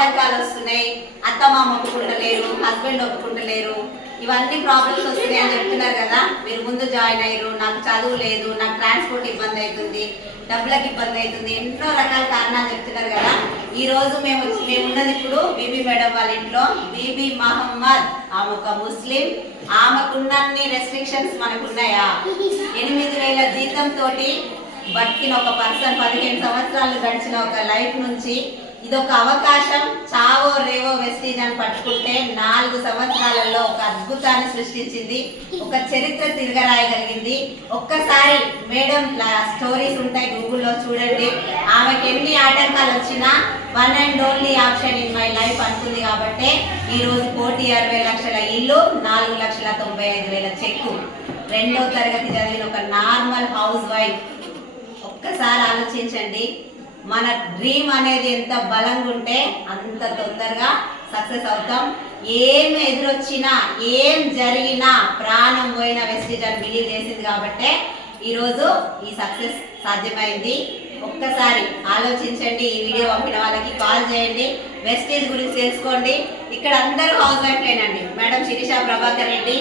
ఆటంకాలు వస్తున్నాయి, అత్తమామ ఒప్పుకుంటలేరు, హస్బెండ్ ఒప్పుకుంటలేరు, ఇవన్నీ ప్రాబ్లమ్స్ వస్తున్నాయి అని చెప్తున్నారు కదా. మీరు ముందు జాయిన్ అయ్యారు, నాకు చదువు లేదు, నాకు ట్రాన్స్పోర్ట్ ఇబ్బంది అవుతుంది, డబ్బులకు ఇబ్బంది అవుతుంది, ఎన్నో రకాల కారణాలు చెప్తున్నారు కదా. ఈ రోజు మేము ఉన్నది ఇప్పుడు బీబీ మేడం వాళ్ళ ఇంట్లో. బీబీ మహమ్మద్ ఆమె ఒక ముస్లిం, ఆమెకున్నన్ని రెస్ట్రిక్షన్స్ మనకు ఉన్నాయా? 8,000 జీతంతో బతికిన ఒక పర్సన్, 15 సంవత్సరాలు గడిచిన ఒక లైఫ్ నుంచి ఇదొక అవకాశం, చావో రేవో వెస్టీజ్ అని పట్టుకుంటే 4 సంవత్సరాలలో ఒక అద్భుతాన్ని సృష్టించింది, ఒక చరిత్ర తిరగరాయగలిగింది. ఒక్కసారి మేడం స్టోరీస్ ఉంటాయి గూగుల్లో చూడండి. ఆమెకి ఎన్ని ఆటంకాలు వచ్చినా one and only option in my life అంటుంది. కాబట్టి ఈరోజు 1,60,00,000 ఇల్లు, 4,95,000 చెక్కు, 2వ తరగతి చదివిన ఒక నార్మల్ హౌస్ వైఫ్. ఒక్కసారి ఆలోచించండి, మన డ్రీమ్ అనేది ఎంత బలంగా ఉంటే అంత తొందరగా సక్సెస్ అవుతాం. ఏం ఎదురొచ్చినా, ఏం జరిగినా ప్రాణం పోయిన వెస్టీజ్ అని బిలీవ్ చేసింది కాబట్టి ఈరోజు ఈ సక్సెస్ సాధ్యమైంది. ఒక్కసారి ఆలోచించండి. ఈ వీడియో పంపిన వాళ్ళకి కాల్ చేయండి, వెస్టీజ్ గురించి తెలుసుకోండి. ఇక్కడ అందరూ హౌస్ వైఫ్లేనండి. మేడం శిరీష ప్రభాకర్ రెడ్డి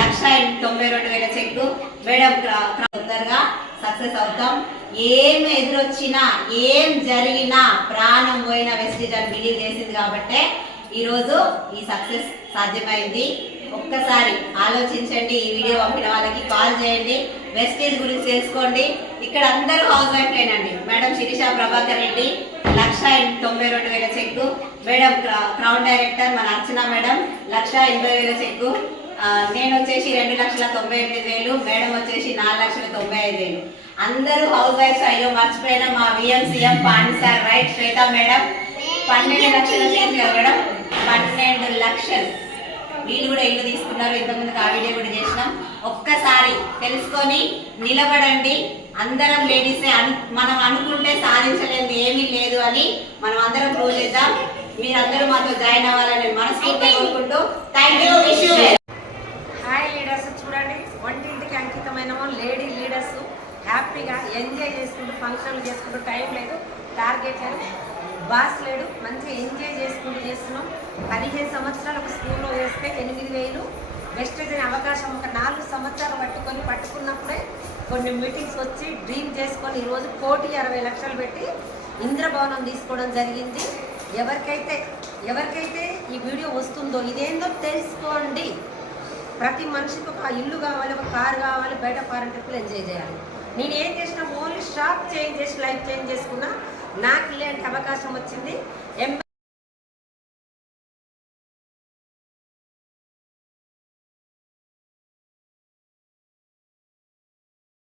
1,92,000 చెక్కు. మేడం తొందరగా సక్సెస్ అవుతాం. ఏం ఎదురొచ్చినా, ఏం జరిగినా ప్రాణం పోయిన వెస్టీజ్ అని బిలీవ్ చేసింది కాబట్టి ఈరోజు ఈ సక్సెస్ సాధ్యమైంది. ఒక్కసారి ఆలోచించండి. ఈ వీడియో పంపిన వాళ్ళకి కాల్ చేయండి, వెస్టీజ్ గురించి తెలుసుకోండి. ఇక్కడ అందరూ హౌస్ వైఫ్లేనండి. మేడం శిరీష ప్రభాకర్ రెడ్డి 1,92,000 చెక్కు. మేడం క్రౌన్ డైరెక్టర్ మన అర్చన మేడం 1,80,000 చెక్కు. నేను వచ్చేసి 2,98,000, మేడం వచ్చేసి 4,95,000. అందరూ హౌస్ వైఫ్స్. అయ్యో మర్చిపోయినా మా విఎంసీఎం పాండి సార్ రైట్ శ్వేత మేడం 12 లక్షల చేసి కదా మేడం, 12 లక్షలు. వీళ్ళు కూడా ఇల్లు తీసుకున్నారు, ఇంతకుముందు ఆ వీడియో కూడా చేసినాం. ఒక్కసారి తెలుసుకొని నిలబడండి. అందరం లేడీసే, మనం అనుకుంటే సాధించలేదు ఏమీ లేదు అని మనం అందరం ప్రూవ్ చేద్దాం. మీరందరూ మాతో జాయిన్ అవ్వాలని మనస్ఫూర్తిగా కోరుకుంటూ థ్యాంక్ యూ. హాయ్ లీడర్స్, చూడండి వంటింటికి అంకితమైన లేడీ లీడర్స్ హ్యాపీగా ఎంజాయ్ చేసుకుంటూ ఫంక్షన్లు చేసుకుంటూ, టైం లేదు, టార్గెట్ లేదు, బాస్ లేడు, మంచిగా ఎంజాయ్ చేసుకుంటూ చేస్తున్నాం. 15 సంవత్సరాలు ఒక స్కూల్లో వేస్తే 8,000 వెస్టేజ్ అనే అవకాశం ఒక 4 సంవత్సరాలు పట్టుకున్నప్పుడే కొన్ని మీటింగ్స్ వచ్చి డ్రీమ్ చేసుకొని ఈరోజు 1,60,00,000 పెట్టి ఇంద్రభవనం తీసుకోవడం జరిగింది. ఎవరికైతే ఈ వీడియో వస్తుందో ఇదేందో తెలుసుకోండి. ప్రతి మనిషికి ఒక ఇల్లు కావాలి, ఒక కారు కావాలి, బయట ఫారెన్ ట్రిప్లు ఎంజాయ్ చేయాలి. నేను ఏం చేసినా ఓన్లీ షాప్ చేంజ్ చేసి లైఫ్ చేంజ్ చేసుకున్నా. నాకు ఇలాంటి అవకాశం వచ్చింది.